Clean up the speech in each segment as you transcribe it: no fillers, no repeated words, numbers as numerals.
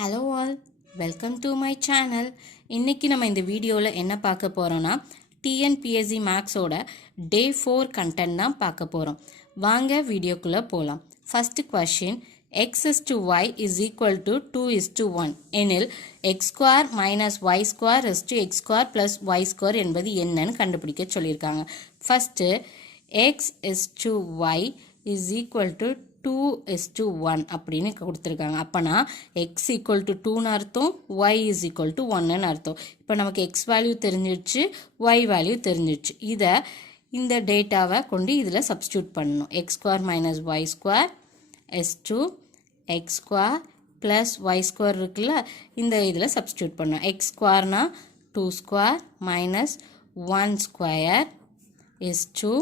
Hello all, welcome to my channel. இன்றைக்கி நம்ம இந்த வீடியோவில் என்ன பார்க்க போகிறோன்னா டிஎன்பிஎஸ்சி மேக்ஸோட டே 4 கண்டென்ட் தான் பார்க்க போகிறோம். வாங்க வீடியோக்குள்ளே போகலாம். First question, x is to y is equal to 2 is to 1 எனில் x square minus y square is to x square plus y square என்பது என்னன்னு கண்டுபிடிக்க சொல்லியிருக்காங்க. First x is to y is equal to 2 is to 1 அப்படின்னு கொடுத்துருக்காங்க. அப்போனா x equal to 2ன்னு அர்த்தம், y is equal to 1ன்னு அர்த்தம். இப்போ நமக்கு x வேல்யூ தெரிஞ்சிடுச்சு, y வேல்யூ தெரிஞ்சிடுச்சு. இதை இந்த டேட்டாவை கொண்டு இதில் சப்ஸ்டியூட் பண்ணணும். x square minus y square is to x square plus y square இருக்குல்ல, இந்த இதில் சப்ஸ்டியூட் பண்ணணும். x squareனா 2 square minus 1 square is to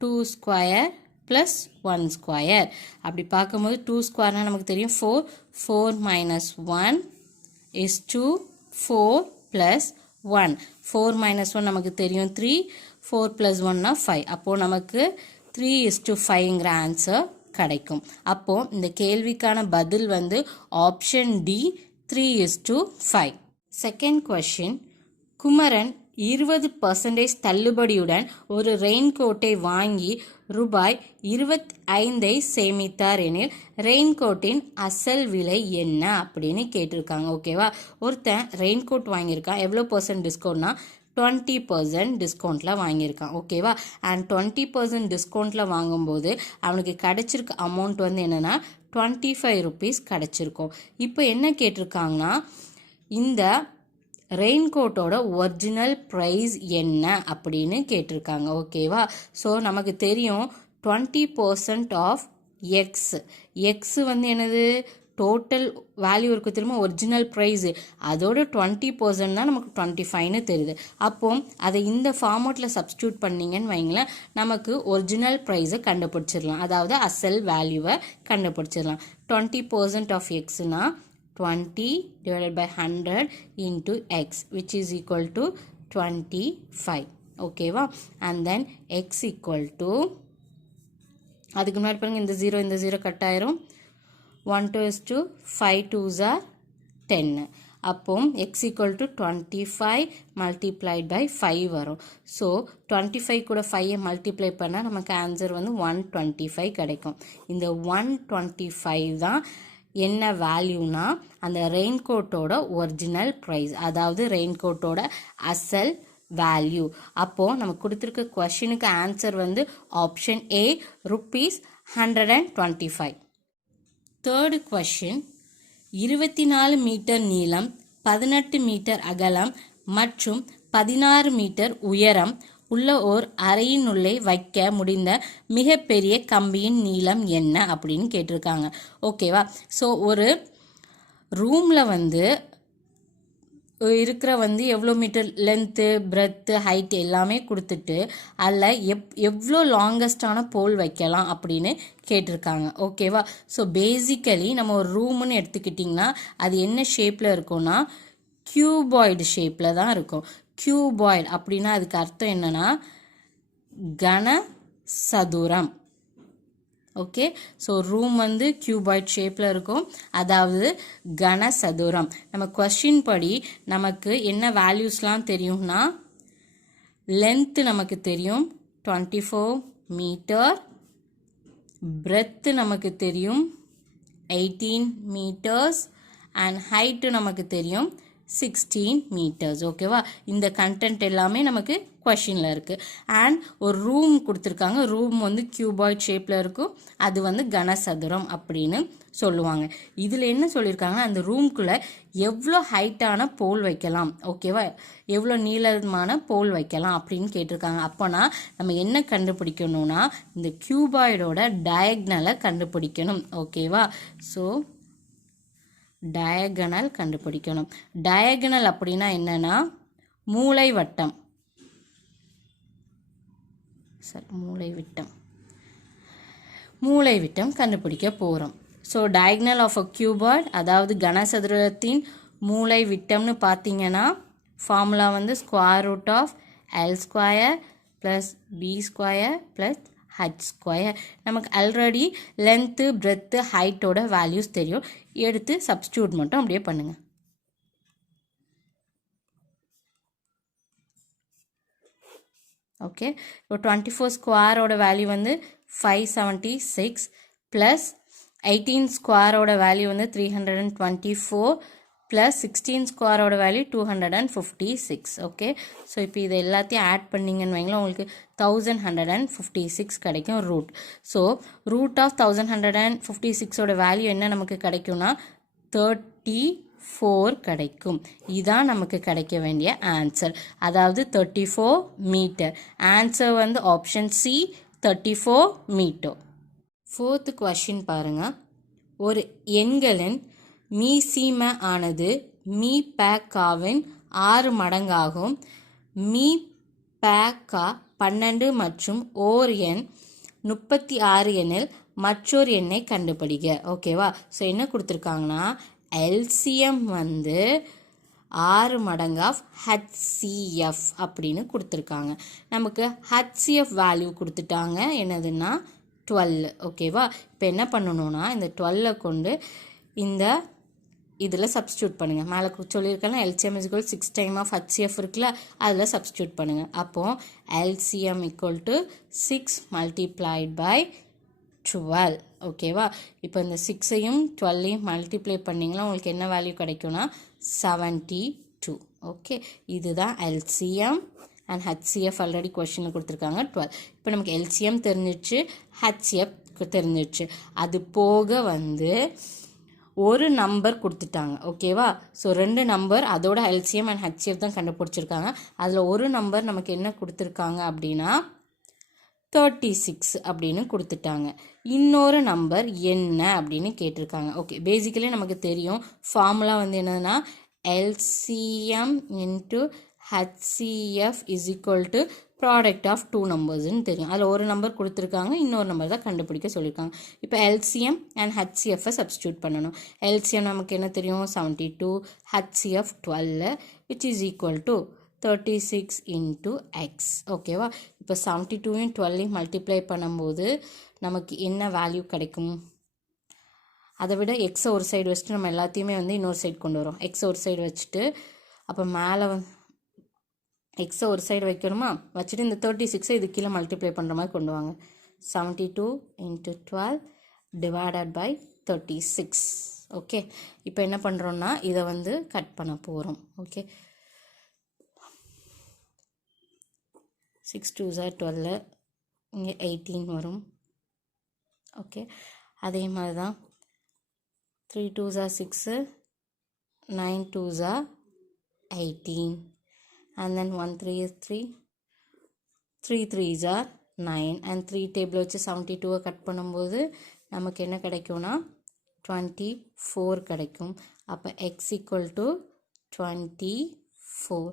2 square plus 1 square. அப்படி பார்க்கும்போது 2 squareனா நமக்கு தெரியும் 4. 4 minus 1 is to 4 plus 1. 4 minus 1 நமக்கு தெரியும் 3. 4 plus 1னா 5. அப்போது நமக்கு 3 is to 5ங்கிற ஆன்சர் கிடைக்கும். அப்போது இந்த கேள்விக்கான பதில் வந்து option D 3 is to 5. Second question, Kumaran 20% தள்ளுபடியுடன் ஒரு ரெயின்கோட்டை வாங்கி ரூபாய் 25 சேமித்தார் எனில் ரெயின்கோட்டின் அசல் விலை என்ன அப்படின்னு கேட்டிருக்காங்க. ஓகேவா, ஒருத்தன் ரெயின்கோட் வாங்கியிருக்கான். எவ்வளோ பர்சன்ட் டிஸ்கவுண்ட்னா 20% டிஸ்கவுண்ட்டில் வாங்கியிருக்கான். ஓகேவா, அண்ட் 20% டிஸ்கவுண்ட்டில் வாங்கும்போது அவனுக்கு கிடைச்சிருக்க அமௌண்ட் வந்து என்னென்னா 25 rupees கிடைச்சிருக்கும். இப்போ என்ன கேட்டிருக்காங்கன்னா, இந்த ரெயின்கோட்டோட ஒரிஜினல் ப்ரைஸ் என்ன அப்படின்னு கேட்டிருக்காங்க. ஓகேவா, ஸோ நமக்கு தெரியும் 20% ஆஃப் எக்ஸ் வந்து என்னது, டோட்டல் வேல்யூ இருக்கு திரும்ப ஒரிஜினல் ப்ரைஸு, அதோட 20% தான் நமக்கு 25ன்னு தெரியுது. அப்போ அதை இந்த ஃபார்மேட்டில் சப்ஸ்டியூட் பண்ணிங்கன்னு வைங்களேன், நமக்கு ஒரிஜினல் ப்ரைஸை கண்டுபிடிச்சிடலாம், அதாவது அசல் வேல்யூவை கண்டுபிடிச்சிடலாம். 20% of எக்ஸ்னா 20 divided by 100 into x which is equal to 25. ஓகேவா, and then x equal to, அதுக்கு முன்னாடி பாருங்க இந்த 0 கட் ஆயிரும். 1 2 is to 5 2s are 10. அப்போ x equal to 25 multiplied by 5 வரும். ஸோ 25 கூட 5 மல்டிப்ளை பண்ணால் நமக்கு ஆன்சர் வந்து 125 கிடைக்கும். இந்த 125 தான் என்ன வேல்யூனா அந்த ரெயின்கோட்டோட ஒரிஜினல் ப்ரைஸ், அதாவது ரெயின்கோட்டோட அசல் வேல்யூ. அப்போது நமக்கு கொடுத்துருக்க கொஷினுக்கு ஆன்சர் வந்து option A ₹125. Third question, 24 metre நீளம், 18 மீட்டர் அகலம் மற்றும் 16 மீட்டர் உயரம் உள்ள ஓர் அறையினுள்ளே வைக்க முடிந்த மிகப்பெரிய கம்பியின் நீளம் என்ன அப்படின்னு கேட்டிருக்காங்க. ஓகேவா, ஸோ ஒரு ரூமில் வந்து இருக்கிற வந்து எவ்வளோ மீட்டர் லென்த்து, பிரெத்து, ஹைட் எல்லாமே கொடுத்துட்டு அதில் எவ்வளோ லாங்கஸ்டான போல் வைக்கலாம் அப்படின்னு கேட்டிருக்காங்க. ஓகேவா, ஸோ பேசிக்கலி நம்ம ஒரு ரூம்னு எடுத்துக்கிட்டிங்கன்னா அது என்ன ஷேப்பில் இருக்கும்னா கியூபாய்டு ஷேப்பில் தான் இருக்கும். கியூபாய்டு அப்படின்னா அதுக்கு அர்த்தம் என்னன்னா கன சதுரம். ஓகே, ஸோ ரூம் வந்து கியூபாய்ட் ஷேப்பில் இருக்கும், அதாவது கனசதுரம். நம்ம கொஸ்டின் படி நமக்கு என்ன வேல்யூஸ்லாம் தெரியும்னா, லென்த்து நமக்கு தெரியும் 24 மீட்டர், பிரெத்து நமக்கு தெரியும் 18 மீட்டர்ஸ், அண்ட் ஹைட்டு நமக்கு தெரியும் 16 மீட்டர்ஸ். ஓகேவா, இந்த கண்டென்ட் எல்லாமே நமக்கு கொஷினில் இருக்குது. அண்ட் ஒரு ரூம் கொடுத்துருக்காங்க, ரூம் வந்து கியூபாய்ட் ஷேப்பில் இருக்கும், அது வந்து கனசதுரம் அப்படின்னு சொல்லுவாங்க. இதில் என்ன சொல்லியிருக்காங்கன்னா, அந்த ரூம்குள்ளே எவ்வளோ ஹைட்டான போல் வைக்கலாம், ஓகேவா, எவ்வளோ நீளமான போல் வைக்கலாம் அப்படின்னு கேட்டிருக்காங்க. அப்போனா நம்ம என்ன கண்டுபிடிக்கணும்னா இந்த கியூபாய்டோட டயக்னலை கண்டுபிடிக்கணும். ஓகேவா, ஸோ டயகனல் கண்டுபிடிக்கணும். டயகனல் அப்படின்னா என்னன்னா மூளை வட்டம், மூளை விட்டம் கண்டுபிடிக்க போகிறோம். So diagonal of a cuboid, அதாவது கனசதுரத்தின் மூளை விட்டம்னு பார்த்தீங்கன்னா ஃபார்முலா வந்து square root of L² + B² + H square. நமக்கு ஆல்ரெடி லென்த்து பிரெத்து ஹைட்டோட வேல்யூஸ் தெரியும். எடுத்து சப்ஸ்டியூட் மட்டும் அப்படியே பண்ணுங்கள். ஓகே, இப்போ 24 ஸ்கொயரோட வேல்யூ வந்து 576 ப்ளஸ் 18 ஸ்கொயரோட வேல்யூ வந்து 324 ப்ளஸ் 16 ஸ்கொயரோட வேல்யூ 256. ஓகே, ஸோ இப்போ இது எல்லாத்தையும் ஆட் பண்ணிங்கன்னு வைங்களேன், உங்களுக்கு 1156 கிடைக்கும் ரூட். ஸோ ரூட் ஆஃப் 1156ஓட வேல்யூ என்ன நமக்கு கிடைக்கும்னா 34 கிடைக்கும். இதுதான் நமக்கு கிடைக்க வேண்டிய ஆன்சர், அதாவது 34 மீட்டர். ஆன்சர் வந்து option C 34 metre. 4th question பாருங்க. ஒரு எண்களின் மீசீம ஆனது மீ பேக்காவின் 6 மடங்காகும். மீ பேக்கா 12 மற்றும் ஓர் எண் 36 எண்ணில் மற்றொரு எண்ணை கண்டுபிடிக்க. ஓகேவா, ஸோ என்ன கொடுத்துருக்காங்கன்னா எல்சிஎம் வந்து 6 மடங்கு ஆஃப் ஹச்சிஎஃப் அப்படின்னு கொடுத்துருக்காங்க. நமக்கு ஹச்சிஎஃப் வேல்யூ கொடுத்துட்டாங்க, என்னதுன்னா 12. ஓகேவா, இப்போ என்ன பண்ணணும்னா இந்த 12 கொண்டு இந்த இதில் சப்ஸ்டியூட் பண்ணுங்கள். மேலே சொல்லியிருக்கலாம் LCM is equal 6 time of HCF இருக்குல்ல, அதில் சப்ஸ்டியூட் பண்ணுங்கள். அப்போது LCM equal to 6 multiplied by 12. ஓகேவா, இப்போ இந்த 6ஐயும் 12ஐயும் மல்டிப்ளை பண்ணிங்கன்னா உங்களுக்கு என்ன வேல்யூ கிடைக்கும்னா 72. ஓகே, இதுதான் எல்சிஎம் அண்ட் ஹச்சிஎஃப். ஆல்ரெடி கொஸ்டினில் கொடுத்துருக்காங்க 12. இப்போ நமக்கு எல்சிஎம் தெரிஞ்சிச்சு, ஹச்சிஎஃப் தெரிஞ்சிச்சு. அது போக வந்து ஒரு நம்பர் கொடுத்துட்டாங்க. ஓகேவா, ஸோ 2 நம்பர் அதோட எல்சிஎம் அண்ட் ஹச்சிஎஃப் தான் கண்டுபிடிச்சிருக்காங்க. அதில் ஒரு நம்பர் நமக்கு என்ன கொடுத்துருக்காங்க அப்படின்னா 36 அப்படின்னு கொடுத்துட்டாங்க. இன்னொரு நம்பர் என்ன அப்படின்னு கேட்டிருக்காங்க. ஓகே, பேசிக்கலி நமக்கு தெரியும் ஃபார்முலா வந்து என்னதுன்னா LCM into HCF is equal to product of 2 நம்பர்ஸ்ன்னு தெரியும். அதில் ஒரு நம்பர் கொடுத்துருக்காங்க, இன்னொரு நம்பர் தான் கண்டுபிடிக்க சொல்லியிருக்காங்க. இப்போ எல்சிஎம் அண்ட் ஹச்சிஎஃப்பை சப்ஸ்டியூட் பண்ணணும். எல்சிஎம் நமக்கு என்ன தெரியும் 72, HCF 12 which is equal to 36 into X. ஓகேவா, இப்போ 72யும் 12ஐயும் மல்டிப்ளை பண்ணும்போது நமக்கு என்ன வேல்யூ கிடைக்கும்? அதை விட எக்ஸை ஒரு சைடு வச்சுட்டு நம்ம எல்லாத்தையுமே வந்து இன்னொரு சைடு கொண்டு வரோம். எக்ஸை ஒரு சைடு வச்சுட்டு அப்போ மேலே வந்து எக்ஸை ஒரு சைடு வைக்கணுமா, வச்சுட்டு இந்த 36ஐ இது கீழே மல்டிப்ளை பண்ணுற மாதிரி கொண்டு வாங்க. 72 இன்ட்டு 12 டிவைடட் பை 36. ஓகே, இப்போ என்ன பண்ணுறோன்னா இதை வந்து கட் பண்ண போகிறோம். ஓகே, 6 2s are 12, இங்கே 18 வரும். ஓகே, அதே மாதிரி தான் 3 2s are 6, 9 2s are 18, and then 1 3 is 3, 3 3s are 9, and 3 table வச்சு 72 கட் பண்ணும்போது நமக்கு என்ன கிடைக்கும்னா 24 கிடைக்கும். அப்போ எக்ஸ் ஈக்குவல் டு 24.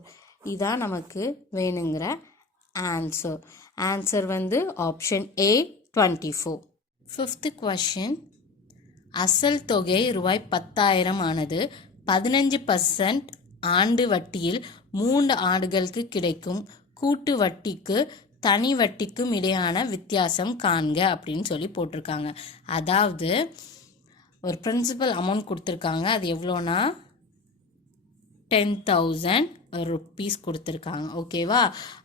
இதான் நமக்கு வேணுங்கிற ஆன்சர். ஆன்சர் வந்து ஆப்ஷன் ஏ 24. 5th question. அசல் தொகை ரூபாய் 10,000 ஆனது 15% ஆண்டு வட்டியில் 3 ஆண்டுகளுக்கு கிடைக்கும் கூட்டு வட்டிக்கு தனி வட்டிக்கும் இடையான வித்தியாசம் காண்க அப்படின்னு சொல்லி போட்டிருக்காங்க. அதாவது ஒரு பிரின்சிபல் அமௌண்ட் கொடுத்துருக்காங்க, அது எவ்வளோனா 10,000 rupees கொடுத்துருக்காங்க. ஓகேவா,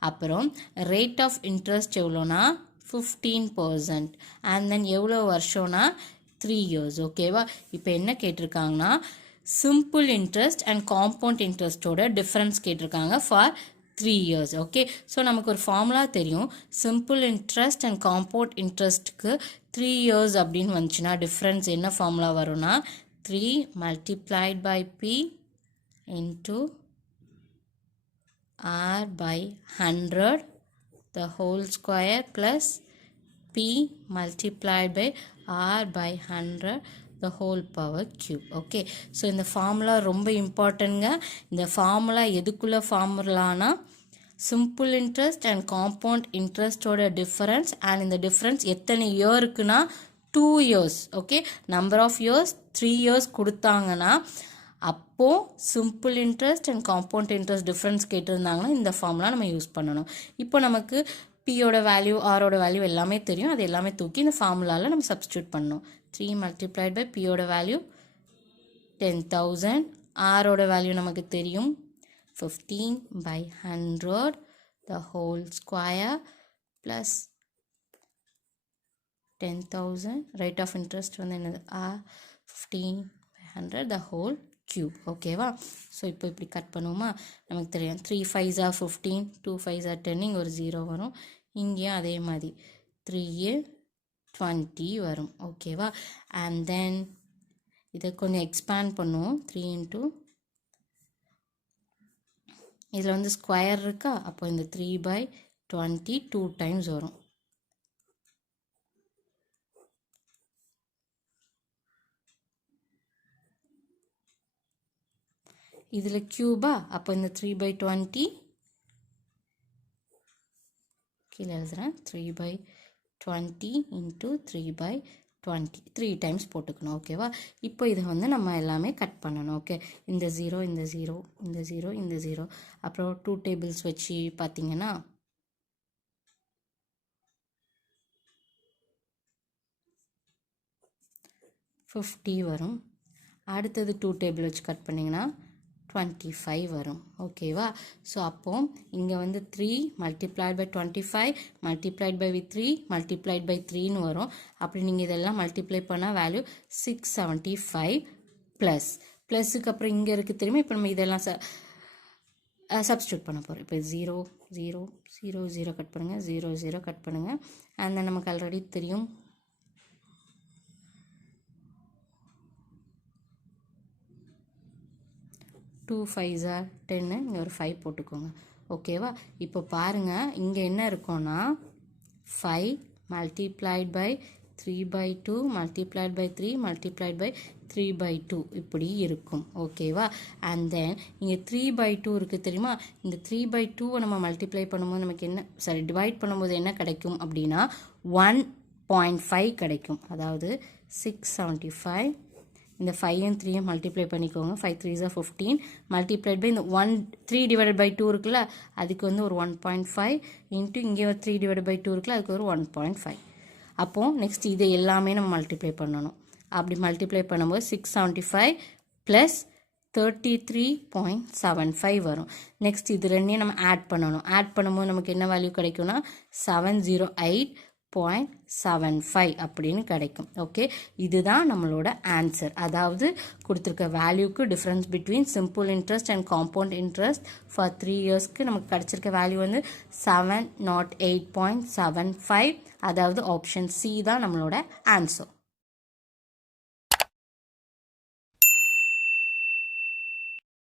அப்புறம் ரேட் ஆஃப் இன்ட்ரெஸ்ட் எவ்வளோனா 15%, அண்ட் தென் எவ்வளோ வருஷம்னா 3 years. ஓகேவா, இப்போ என்ன கேட்டிருக்காங்கன்னா சிம்பிள் இன்ட்ரெஸ்ட் அண்ட் காம்பவுண்ட் இன்ட்ரெஸ்ட்டோட டிஃப்ரென்ஸ் கேட்டிருக்காங்க ஃபார் 3 years. ஓகே, ஸோ நமக்கு ஒரு ஃபார்முலா தெரியும். சிம்பிள் இன்ட்ரெஸ்ட் அண்ட் காம்பவுண்ட் இன்ட்ரெஸ்ட்டுக்கு 3 years அப்படின்னு வந்துச்சுன்னா டிஃப்ரென்ஸ் என்ன ஃபார்முலா வரும்னா 3 multiplied by P into R by 100 the whole square plus P multiplied by R by 100 the whole power cube. Okay, so இந்த formula ரொம்ப இம்பார்ட்டன்ட்ங்க. இந்த ஃபார்முலா எதுக்குள்ள ஃபார்முலானா சிம்பிள் இன்ட்ரெஸ்ட் அண்ட் காம்பவுண்ட் இன்ட்ரெஸ்டோட டிஃபரன்ஸ், அண்ட் இந்த டிஃபரன்ஸ் எத்தனை இயருக்குன்னா 2 years. Okay, number of years 3 years கொடுத்தாங்கன்னா அப்போது simple interest and compound interest difference கேட்டிருந்தாங்கன்னா இந்த ஃபார்முலா நம்ம யூஸ் பண்ணணும். இப்போ நமக்கு பியோட வேல்யூ ஆரோட வேல்யூ எல்லாமே தெரியும். அது எல்லாமே தூக்கி இந்த ஃபார்முலாவில் நம்ம சப்ஸ்டியூட் பண்ணணும். 3 மல்டிப்ளைட் பை பியோட வேல்யூ 10,000, ஆரோட வேல்யூ நமக்கு தெரியும் 15 by 100 the whole square plus 10,000. rate of interest வந்து என்னது 15 by 100 the whole cube. ஓகேவா? ஸோ இப்போ இப்படி கட் பண்ணுவோமா? நமக்கு தெரியும் 3 5s are 15, 2 5s are 10, இங்கே ஒரு 0 வரும். இங்கேயும் அதே மாதிரி 3 20 வரும். ஓகேவா? அண்ட் தென் இதை கொஞ்சம் எக்ஸ்பேண்ட் பண்ணுவோம். 3 into இதில் வந்து ஸ்கொயர் இருக்கா, அப்போ இந்த 3 by 20 2 times வரும். இதில் கியூபா, அப்போ இந்த 3 by 20 கீழே எழுதுகிறேன். 3 by 20 into 3 by 20 3 times போட்டுக்கணும். ஓகேவா? இப்போ இதை வந்து நம்ம எல்லாமே கட் பண்ணணும். ஓகே, இந்த 0 இந்த 0 இந்த 0 இந்த 0 அப்புறம் 2 tables வச்சு பார்த்தீங்கன்னா 50 வரும். அடுத்தது 2 table வச்சு கட் பண்ணிங்கன்னா 25 வரும். ஓகேவா? ஸோ அப்போ இங்கே வந்து 3 multiplied by 25 multiplied by 3 multiplied by 3ன்னு வரும். அப்படி நீங்கள் இதெல்லாம் மல்டிப்ளை பண்ணால் வேல்யூ 675 ப்ளஸ் ப்ளஸுக்கு அப்புறம் இங்கே இருக்குது தெரியுமா? இப்போ நம்ம இதெல்லாம் சப்ஸ்டியூட் பண்ண போகிறோம். இப்போ 0 0 0 0 கட் பண்ணுங்கள், 0 0 கட் பண்ணுங்கள். அண்ட் தென் நமக்கு ஆல்ரெடி தெரியும் 2 5s are 10, இங்கே ஒரு 5 போட்டுக்கோங்க. ஓகேவா? இப்போ பாருங்கள், இங்கே என்ன இருக்கும்னா 5 multiplied by 3 by 2 multiplied by 3 multiplied by 3 by 2 இப்படி இருக்கும். ஓகேவா? அண்ட் தென் இங்கே 3 by 2 இருக்குது தெரியுமா? இந்த 3 by 2 நம்ம மல்டிப்ளை பண்ணும்போது நமக்கு என்ன டிவைட் பண்ணும்போது என்ன கிடைக்கும் அப்படின்னா 1.5 கிடைக்கும். அதாவது 675. இந்த 5 and 3 மல்டிப்ளை பண்ணிக்கோங்க. 5 3s are 15 மல்டிப்ளைட் பை இந்த 3 divided by 2 இருக்குல்ல, அதுக்கு வந்து ஒரு 1.5 இன்ட்டு இங்கே ஒரு 3 divided by 2 இருக்குல்ல, அதுக்கு ஒரு 1.5. அப்போது நெக்ஸ்ட் இதை எல்லாமே நம்ம மல்டிப்ளை பண்ணணும். அப்படி மல்டிப்ளை பண்ணும்போது 675 ப்ளஸ் 33.75 வரும். நெக்ஸ்ட் இது ரெண்டையும் நம்ம ஆட் பண்ணணும். ஆட் பண்ணும்போது நமக்கு என்ன வேல்யூ கிடைக்கும்னா 708.75 அப்படின்னு கிடைக்கும். ஓகே, இதுதான் நம்மளோட ஆன்சர். அதாவது கொடுத்துருக்க வேல்யூக்கு difference between simple interest and compound interest for 3 இயர்ஸ்க்கு நமக்கு கிடைச்சிருக்க வேல்யூ வந்து 708.75. அதாவது ஆப்ஷன் சி தான் நம்மளோட ஆன்சர்.